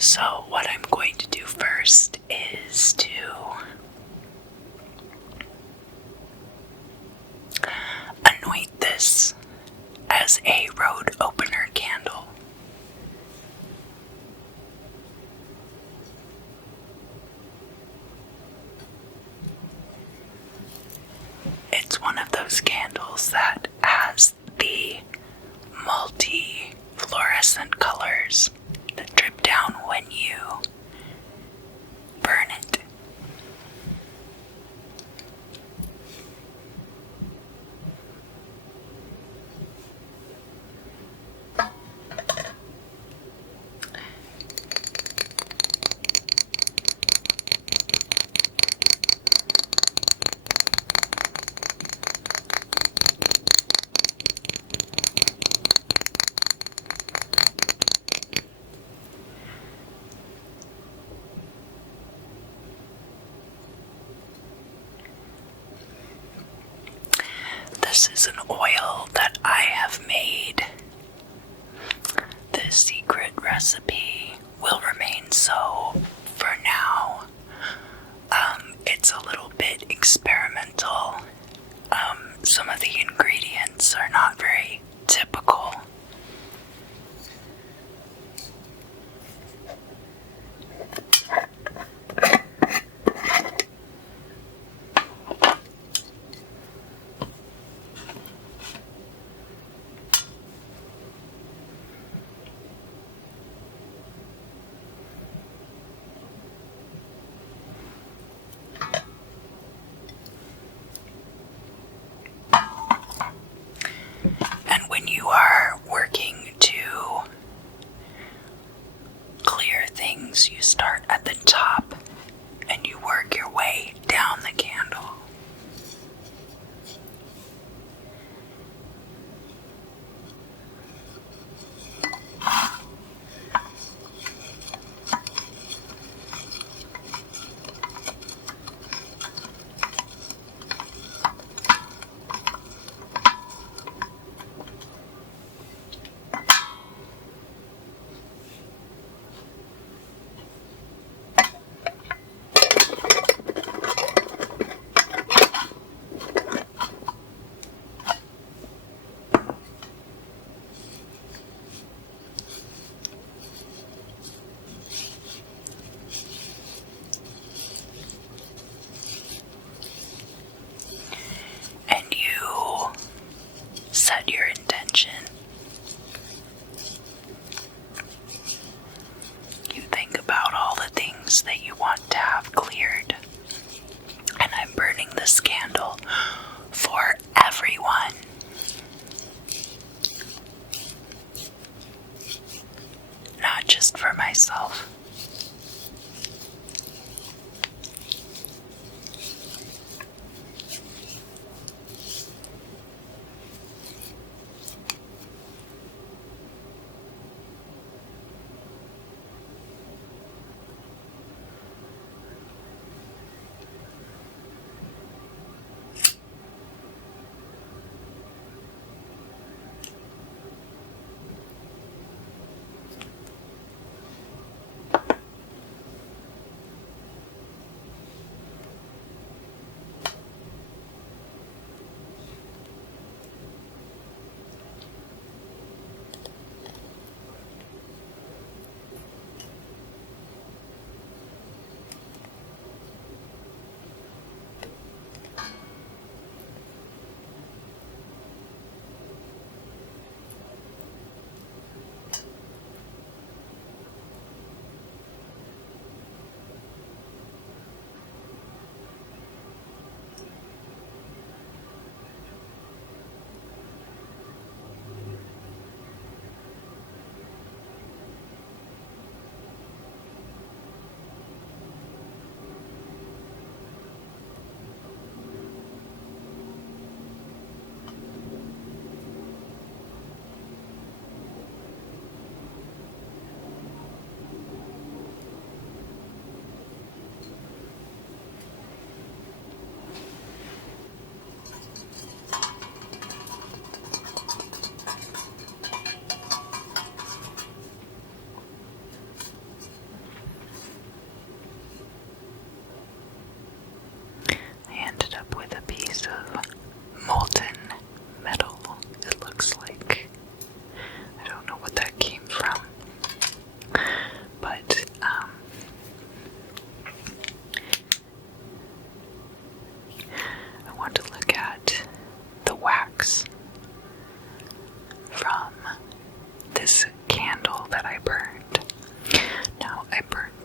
So what I'm going to do first is to anoint this as a road opener candle. It's one of those candles that has the multi-fluorescent colors that drip down when you burn it. This is an oil that I have made. The secret recipe will remain so for now. It's a little bit experimental. Some of the ingredients are not very typical. And when you are working to clear things, you start at the top and you work your way down the candle. And you set your intention. You think about all the things that you want to have cleared. And I'm burning this candle for everyone. Not just for myself.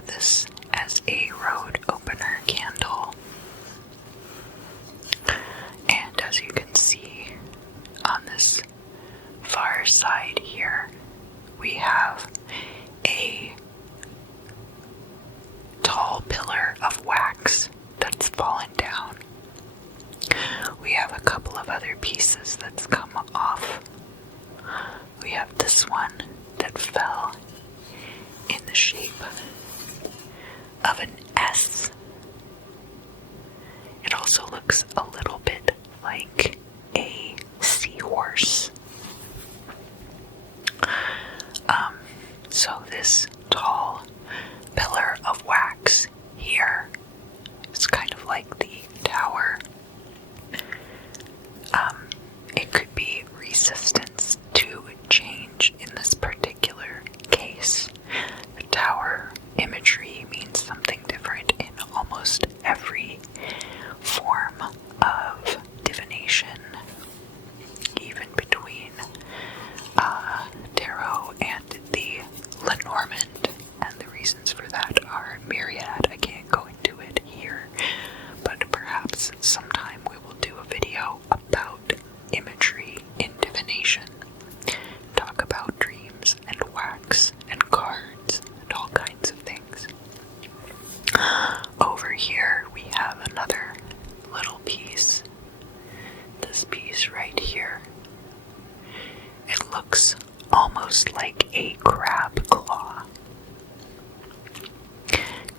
this as a road opener candle. And as you can see on this far side here, we have a tall pillar of wax that's fallen down. We have a couple of other pieces that's come off. We have this one that fell in the shape of an S. It also looks a little bit like a seahorse. So this tall pillar of wax here is kind of like the tower. It could be resistance to change in this particular case. The tower imagery means something different in almost every form of divination, even between tarot and the Lenormand, and the reasons for that are myriad. I can't go into it here, but perhaps sometime we will do a video about imagery in divination, talk about dreams and wax and cards and all kinds of things. Over here we have another little piece. This piece right here. It looks almost like a crab claw.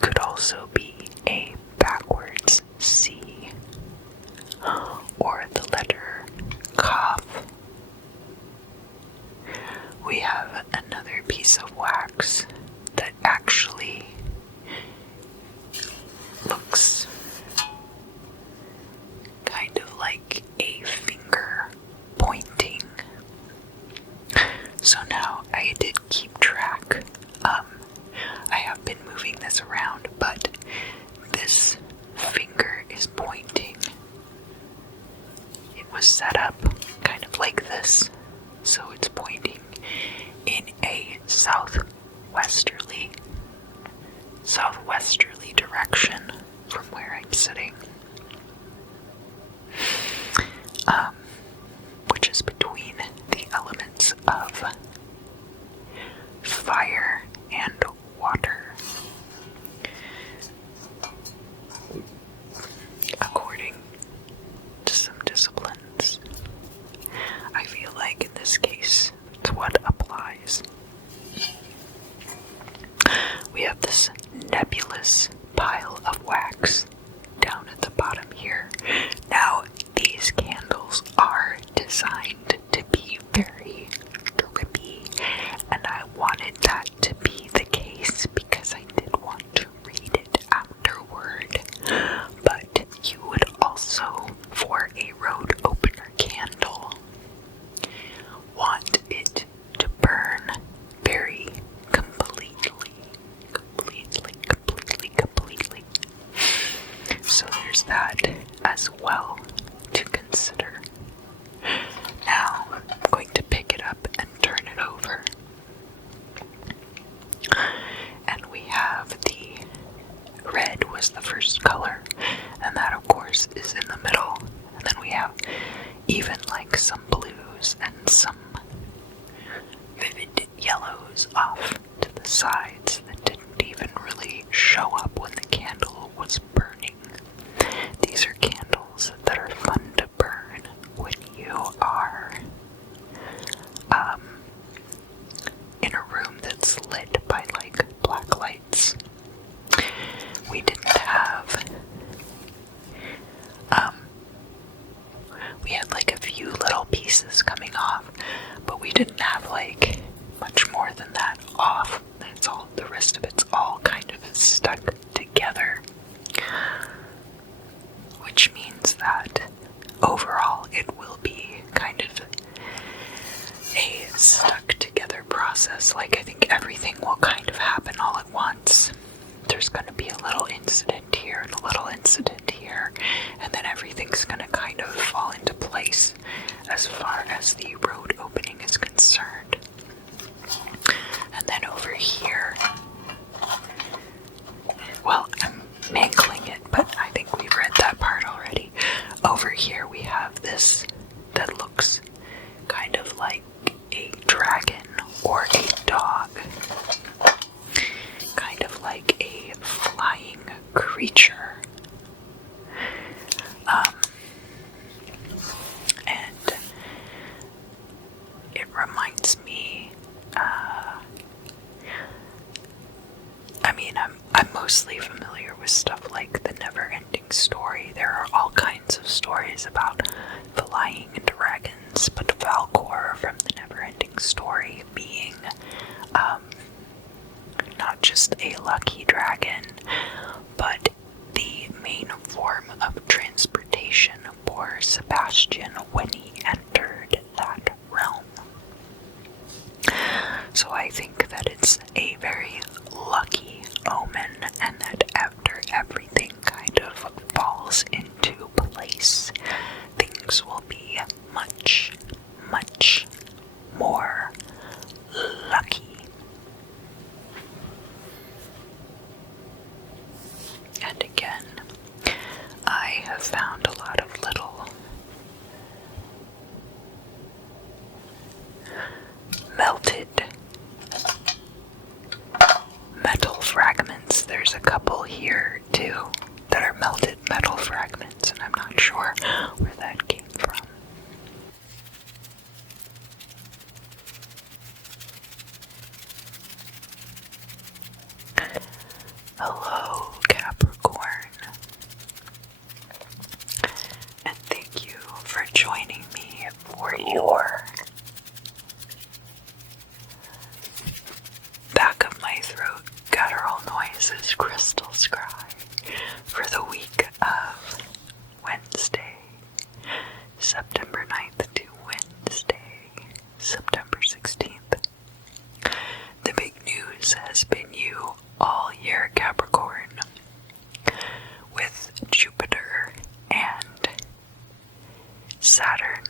Could also be a backwards C or the letter Kaf. We have another piece of wax that actually looks kind of like a finger pointing. So now I did keep track. I have been moving this around, but this finger is pointing. It was set up kind of like this, so it's pointing in a southwesterly direction from where I'm sitting, which is between the elements of fire and water. According to some disciplines, I feel like in this case, it's what applies. We have this nebulous pile of wax down at the bottom here. Now, these candles are designed to be very drippy, and I wanted that to be the case because I did want to read it afterward. But you would also, for a road opener candle, want it to burn very completely. So there's that as well to consider. Now I'm going to pick it up and turn it over. And we have the red was the first color, and that of course is in the middle. And then we have even like some blues and some vivid yellows off to the sides that didn't even really show up when the candle was burning. These are candles that are fun to burn when you are in a room that's lit by like black lights. We didn't have we had like a few little pieces coming off, but we didn't have like much more than that off. That's all, the rest of it's all kind of stuck together, which means that overall it will be kind of a stuck together process. Like, I think everything will kind of happen all at once. There's going to be a little incident here and a little incident here, and then everything's going to kind of fall into place as far as the road opening is concerned. And then over here, like a flying creature. And it reminds me, I'm mostly familiar with stuff like The Never-Ending Story. There are all kinds of stories about flying dragons, but Falkor from The Never-Ending Story being, not just a lucky dragon, but the main form of transportation for Sebastian when he entered that realm. So I think that it's a very lucky omen, and that after everything kind of falls into place, things will be much, much more lucky. And again, I have found a lot of little melted metal fragments. There's a couple here too that are melted metal fragments, and I'm not sure where that came from. Hello, Capricorn, and thank you for joining me for your back of my throat guttural noises crystal scry for the week of Wednesday, September 9th to Wednesday, September 16th. The big news has been you all year, Capricorn, with Jupiter and Saturn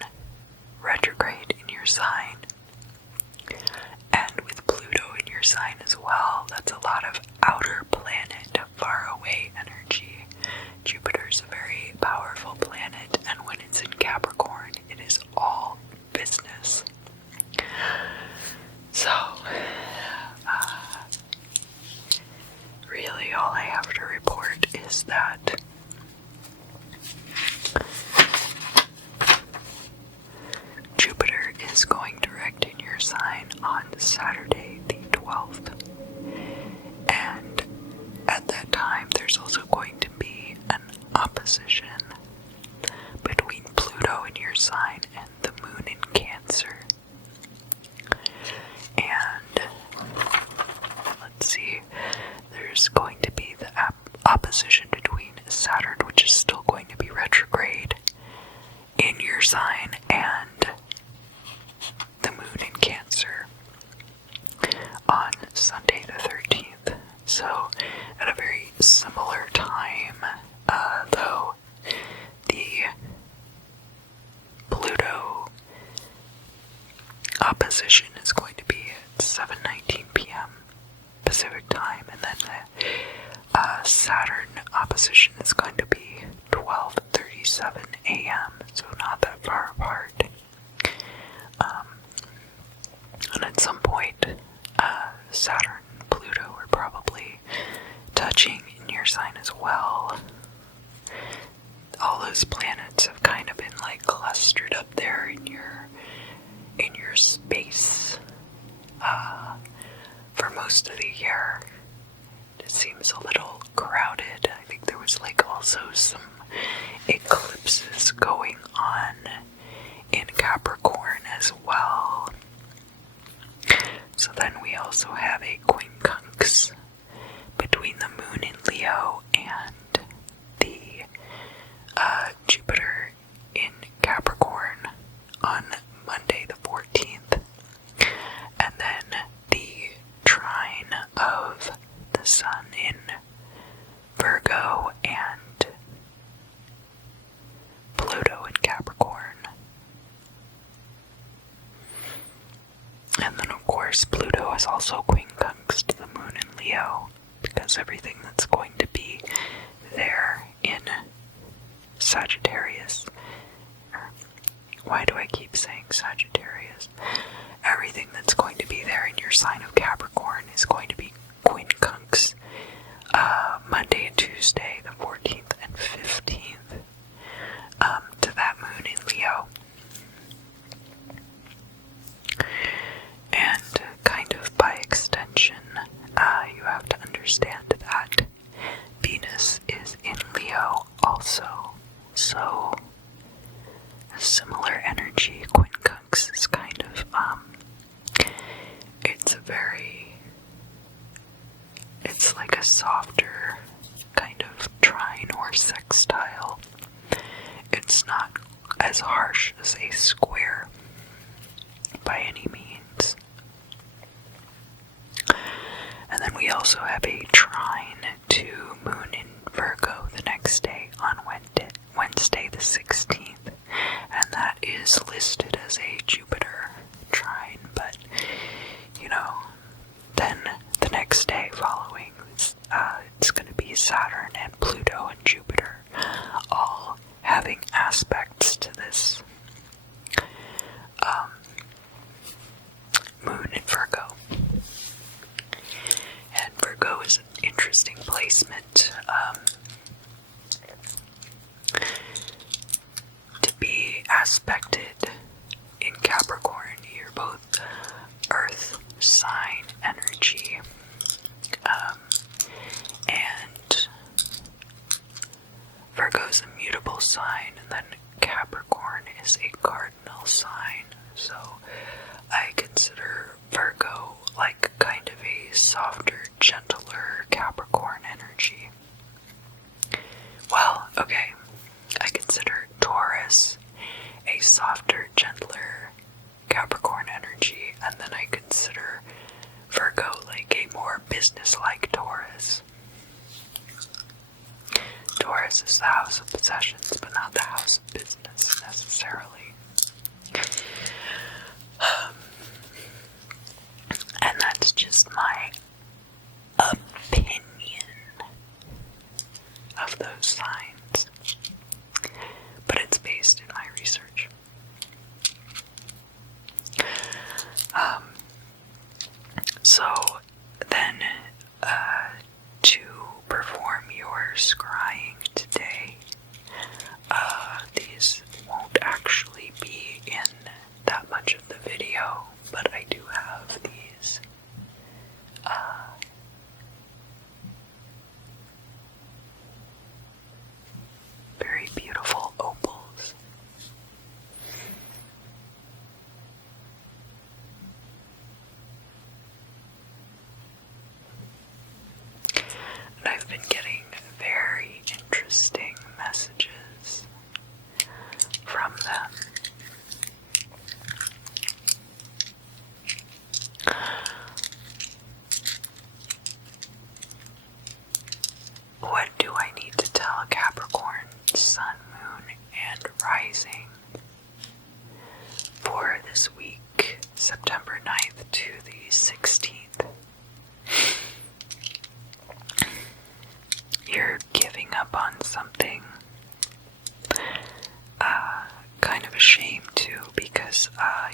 retrograde in your sign, and with Pluto in your sign as well. That's a lot of outer planet, far away energy. Jupiter's a very powerful planet, and when it's in Capricorn, it is all business. So, really all I have to report is that Jupiter is going direct in your sign on Saturday the 12th. And at that time, there's also going to be an opposition between Pluto in your sign and the moon in Cancer. And let's see, there's going to be the opposition between Saturn, which is still going to be retrograde in your sign, and the moon in Cancer on Sunday the 13th. So at a very similar time, though the Pluto opposition is going to be at 7:19 p.m. Pacific time, and then the Saturn opposition is going to be 12:37 a.m., so not that far apart. And at some point, Saturn and Pluto are probably touching in your sign as well. All those planets have kind of been like clustered up there in your space for most of the year. It seems a little crowded. I think there was like also some eclipses going on in Capricorn as well. So then we also have a quincunx between the moon in Leo and the Jupiter in Capricorn on Monday the 14th. And then the trine of the sun in Virgo and Pluto in Capricorn. And then of course Pluto is also quincunxed the moon in Leo, because everything that's going to be there in Sagittarius, why do I keep saying Sagittarius? Everything that's going to be there in your sign of Capricorn is going to be quincunx softer kind of trine or sextile. It's not as harsh as a square by any means. And then we also have a trine to Moon in Virgo the next day on Wednesday the 16th, and that is listed as a Jupiter trine, but then the next day following, it's going to be Saturn and Pluto and Jupiter all having aspects to this Moon in Virgo. And Virgo is an interesting placement to be aspected in Capricorn. You're both Earth sign energy, and Virgo's a mutable sign, and then Capricorn is a cardinal sign. So I consider Virgo like kind of a softer, gentler Capricorn energy. Well, okay, I consider Taurus a softer, gentler Capricorn energy, and then I consider Virgo like a more business-like Taurus. Taurus is the house of possessions, but not the house of business necessarily. And that's just my opinion of those signs, but it's based in my research. So then, to perform your scrying today, these won't actually be in that much of the video, but I do have these very beautiful opals. And I've been getting very interesting messages from them. What do I need to tell Capricorn, Sun, Moon, and Rising for this week, September 9th to the 16th? You're giving up on something. Kind of a shame too, because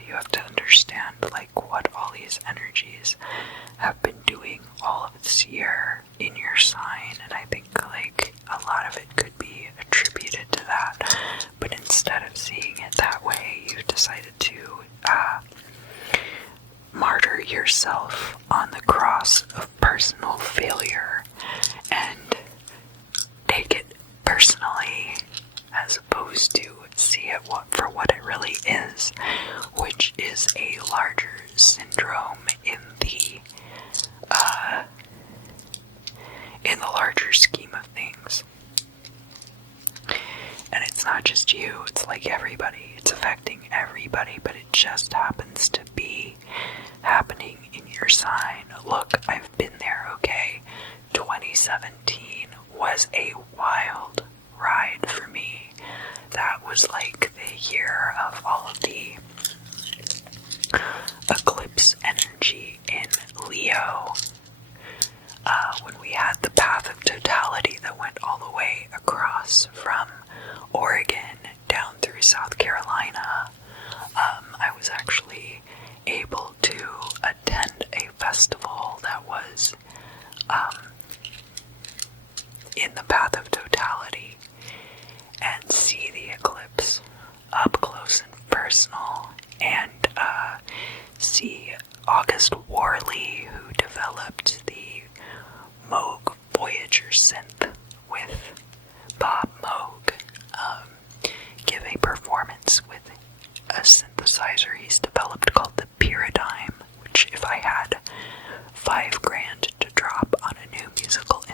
you have to understand what all these energies have been doing all of this year in your sign, and I think a lot of it could be attributed to that, but instead of seeing it that way, you've decided to martyr yourself on the cross of personal failure and take it personally, as opposed to see it for what it really is, which is a larger syndrome in the larger scheme of things. And it's not just you, it's like everybody, it's affecting everybody, but it just happens to be happening in your sign. Look, I've been there, okay? 2017 was a wild ride for me. That was the year of all of the eclipse energy in Leo. When we had the path of totality that went all the way across from Oregon down through South Carolina, I was actually able to attend a festival that was in the path of totality and see the eclipse up close and personal, and see August Worley, who developed the Moog Voyager synth with Bob Moog, give a performance with a synthesizer he's developed called the Paradigm, which if I had $5,000 to drop on a new musical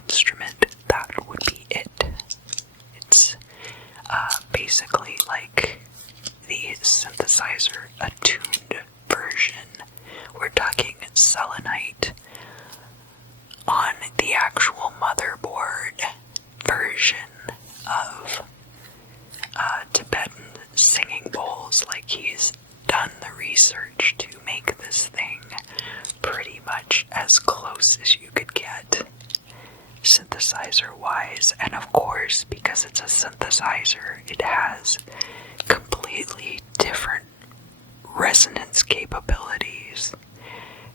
this thing pretty much as close as you could get synthesizer-wise. And of course, because it's a synthesizer, it has completely different resonance capabilities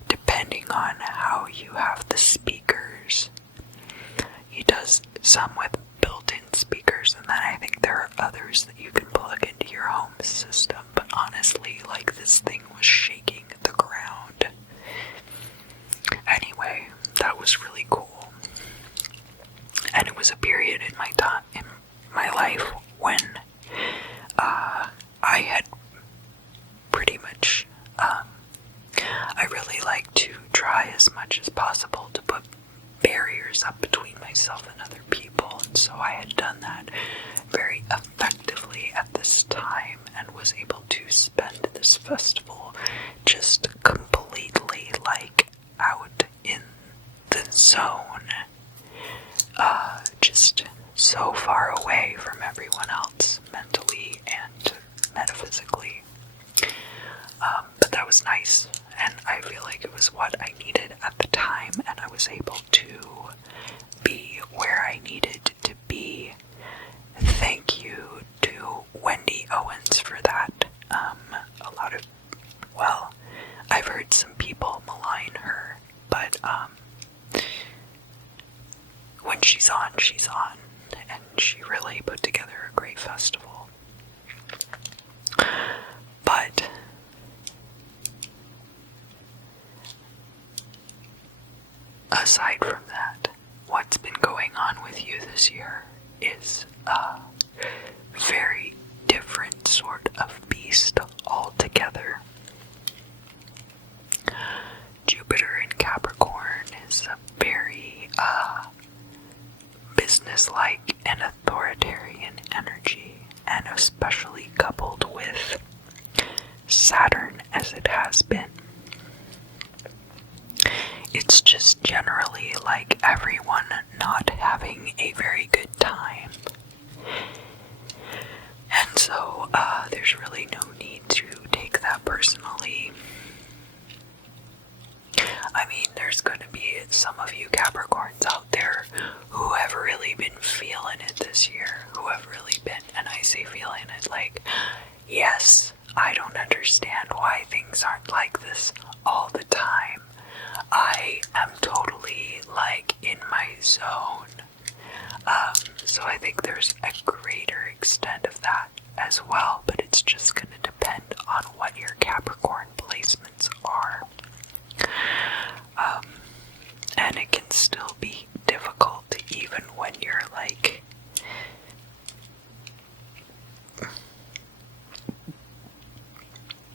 depending on how you have the speakers. He does some with built-in speakers, and then I think there are others that you can plug into your home system. But honestly, like, this thing was shaking the ground. Anyway, that was really cool. And it was a period in my life when I had pretty much, I really like to try as much as possible to put barriers up between myself and other people, and so I had done that very effectively at this time and was able to spend this festival just completely, like, out in the zone, just so far away from everyone else, mentally and metaphysically. But that was nice, and I feel like it was what I needed at the time, and I was able to be where I needed to be. Thank you to Wendy Owens for that. I've heard some people malign her, but when she's on, and she really put together a great festival. But aside from that, what's been going on with you this year is a very different sort of beast altogether. Jupiter in Capricorn is a very businesslike and authoritarian energy, and especially coupled with Saturn as it has been. It's just generally like everyone not having a very good time. And so there's really no need to take that personally. I mean, there's going to be some of you Capricorns out there who have really been feeling it this year, who have really been, and I say feeling it like, yes, I don't understand why things aren't like this all the time. I am totally, like, in my zone. So I think there's a greater extent of that as well, but it's just going to depend on what your Capricorn placements are. And it can still be difficult even when you're like,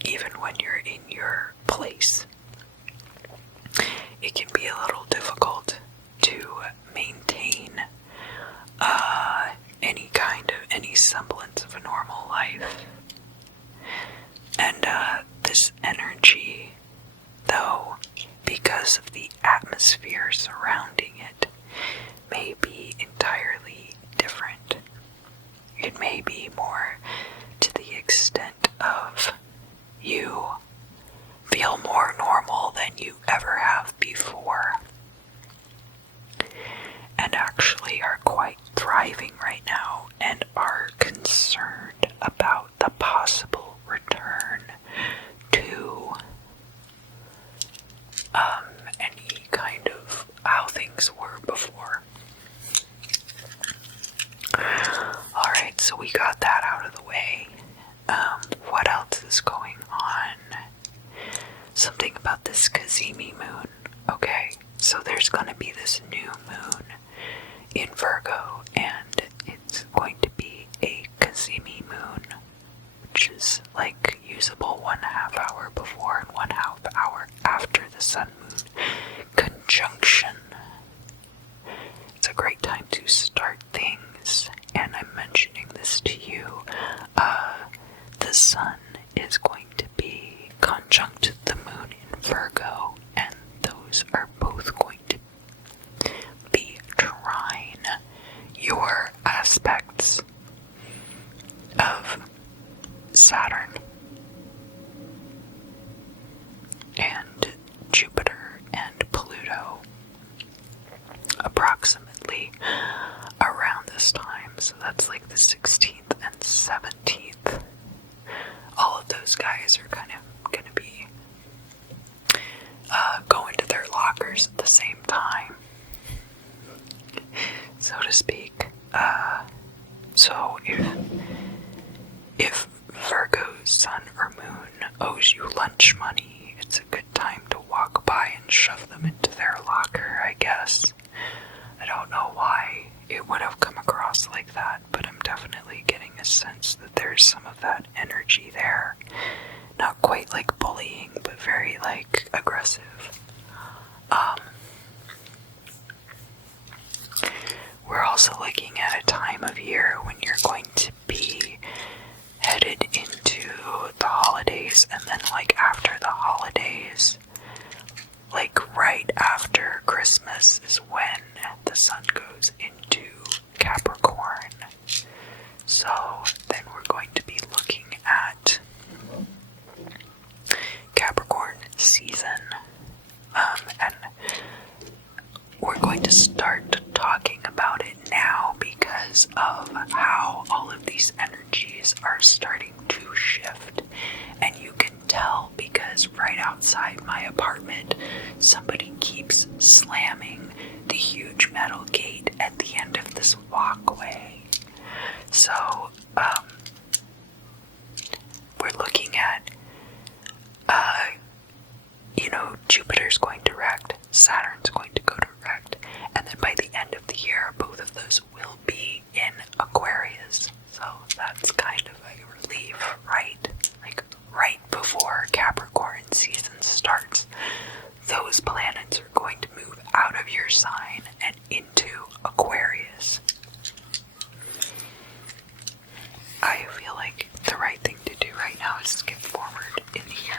even when you're in your place. It can be a little difficult to maintain any semblance of a normal life. And this energy, though, because of the atmosphere surrounding it, may be entirely different. It may be more to the extent of you feel more normal than you ever have before, and actually are quite thriving right now and are concerned about the possible return to any kind of how things were before. Alright, so we got that out of the way. What else is going on? Something about this Cazimi moon. Okay, so there's going to be this new moon in Virgo, and it's going to be a Cazimi moon, which is like usable 1/2 hour before and 1/2 hour after the sun moon conjunction. It's a great time to start things, and I'm mentioning this to you. The sun is going to be conjunct the moon in Virgo, and those are both going to be trine your aspects of Saturn. And approximately around this time. So that's like the 16th and 17th. All of those guys are kind of going to be going to their lockers at the same time, so to speak. So if Virgo's sun or moon owes you lunch money, it's a good time to walk by and shove them into their locker, I guess. I don't know why it would have come across like that, but I'm definitely getting a sense that there's some of that energy there. Not quite like bullying, but very like aggressive. We're also looking at a time of year when you're going to be headed into the holidays, and then like after the holidays, like right after Christmas, is when the sun goes into Capricorn. So then we're going to be looking at Capricorn season, and we're going to start talking about it now because of how all of these energies are starting to shift. And you can tell because right outside my apartment, somebody keeps slamming the huge metal gate at the end of this walkway. So, we're looking at, Jupiter's going direct, Saturn's going to go direct, and then by the end of the year, both of those will be in Aquarius. So that's kind of a relief, right? Like right before Capricorn season starts, those planets are going to move out of your sign and into Aquarius. I feel like the right thing to do right now is skip forward in here.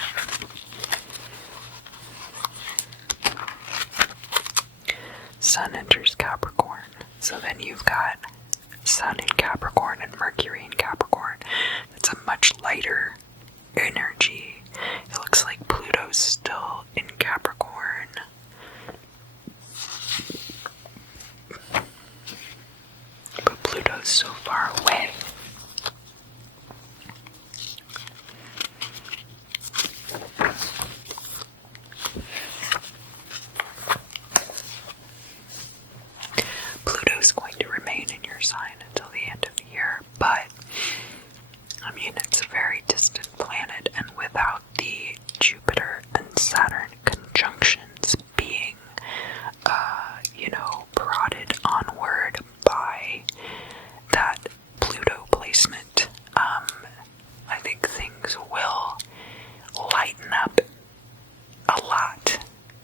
Sun enters Capricorn. So then you've got Sun in Capricorn and Mercury in Capricorn. That's a much lighter energy. It looks like Pluto's still in Capricorn. But Pluto's so far away. Pluto's going to remain in your sign until the end of the year, but I mean, it's a very distant planet, and without the Jupiter and Saturn conjunctions being, prodded onward by that Pluto placement, I think things will lighten up a lot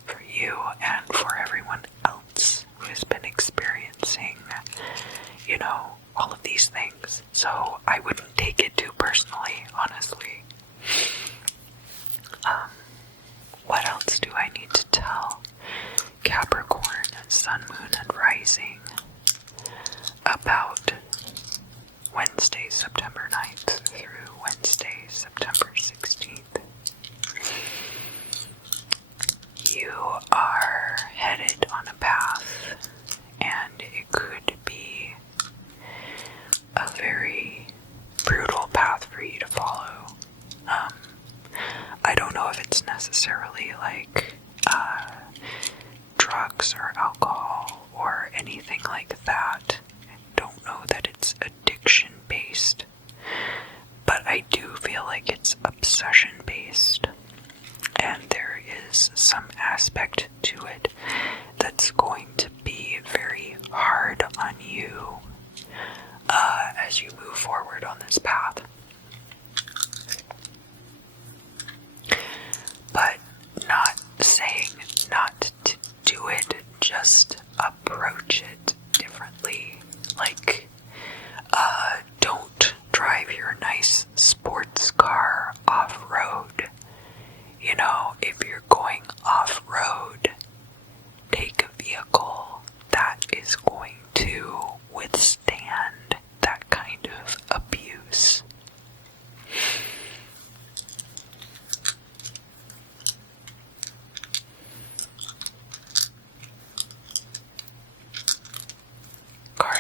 for you and for everyone else who has been experiencing, all of these things. So I wouldn't take it too personally, honestly. What else do I need to tell Capricorn, Sun, Moon, and Rising about Wednesday, September 9th through Wednesday, September 16th? You are headed on a path, and it could be a very brutal path for you to follow. I don't know if it's necessarily like drugs or alcohol or anything like that. I don't know that it's addiction based, but I do feel like it's obsession based, and there is some aspect to it that's going to be very hard on you as you move forward on this path. But not saying not to do it, just approach it differently. Like, don't drive your nice sports car off-road. If you're going off-road, take a vehicle that is going to withstand that kind of abuse.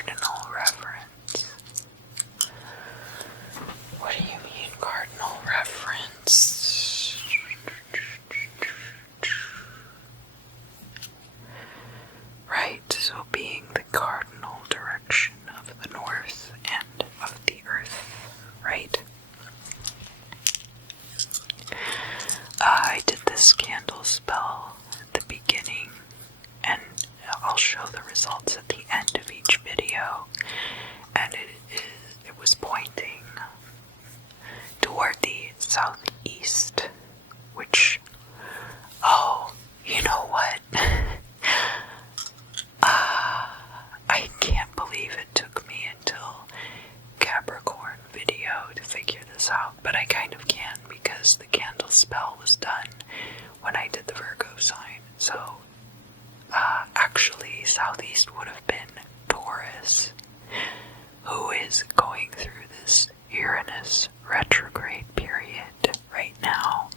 Cardinal reference. What do you mean, cardinal reference? Right, so being the cardinal direction of the north and of the earth, right? I did this candle spell at the beginning, and I'll show the results at the end of each video, and it was pointing toward the southeast, which, oh, you know what? I can't believe it took me until Capricorn video to figure this out, but I kind of can because the candle spell was done when I did the Virgo sign. So, actually, southeast would have been Taurus, who is going through this Uranus retrograde period right now.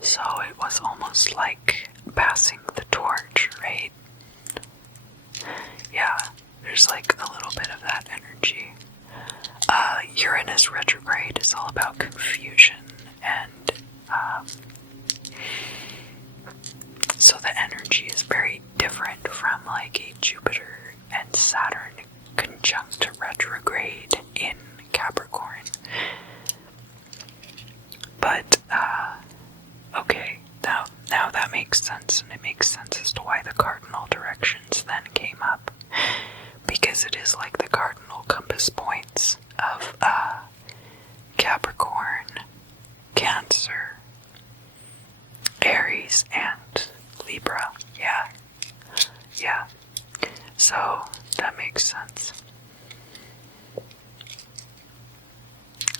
So it was almost like passing the torch, right? Yeah, there's like a little bit of that energy. Uranus retrograde is all about confusion, and so the energy is very different from like a Jupiter and Saturn conjunct retrograde in Capricorn. But, okay, now that makes sense, and it makes sense as to why the cardinal directions then came up, because it is like the cardinal compass points of, Capricorn, Cancer, Aries, and Libra. Yeah, so that makes sense.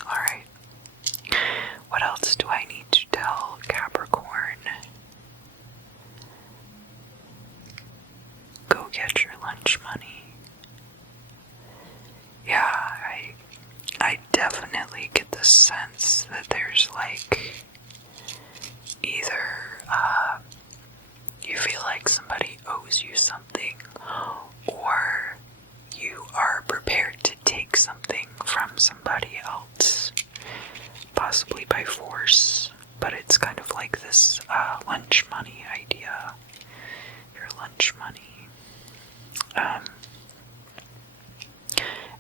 Alright, what else do I need to tell Capricorn? Go get your lunch money. Yeah, I definitely get the sense that there's like either you feel like somebody owes you something, or you are prepared to take something from somebody else, possibly by force, but it's kind of like this lunch money idea. Your lunch money.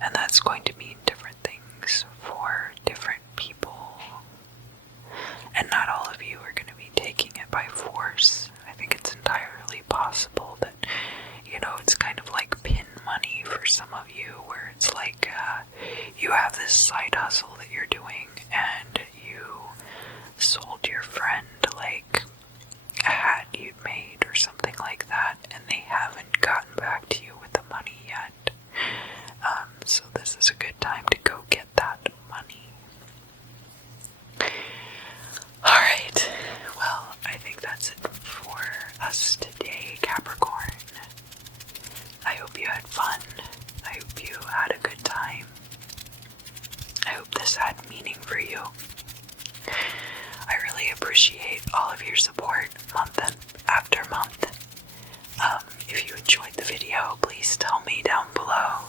And that's going to mean different things for different people. And not all of you are going to be taking it by force. I think it's entirely possible that, you know, it's kind of like pin money for some of you, where it's like you have this side hustle that you're doing, and you sold your friend like a hat you'd made or something like that, and they haven't gotten back to you with the money yet. So this is a good time to go get that money. Alright, well, I think that's it for us today, Capricorn. I hope you had fun. I hope you had a good time. I hope this had meaning for you. I really appreciate all of your support month after month. If you enjoyed the video, please tell me down below.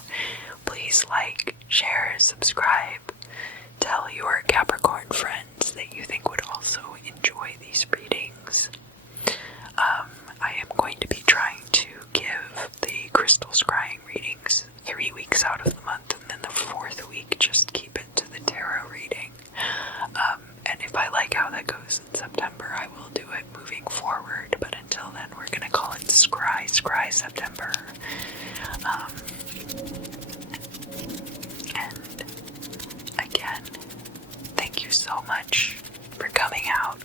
Please like, share, subscribe. Tell your Capricorn friends that you think would also enjoy these readings. I am going to be trying to give the crystal scrying readings 3 weeks out of the month, and then the 4th week just keep it to the tarot reading. And if I like how that goes in September, I will do it moving forward, but until then we're going to call it Scry September. And again, thank you so much for coming out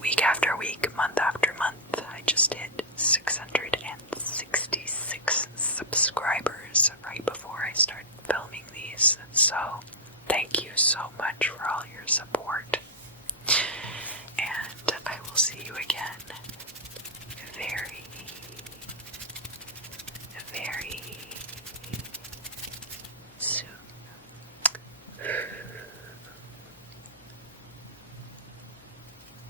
week after week, month after month. I just hit 666 subscribers right before I started filming these, so thank you so much for all your support, and I will see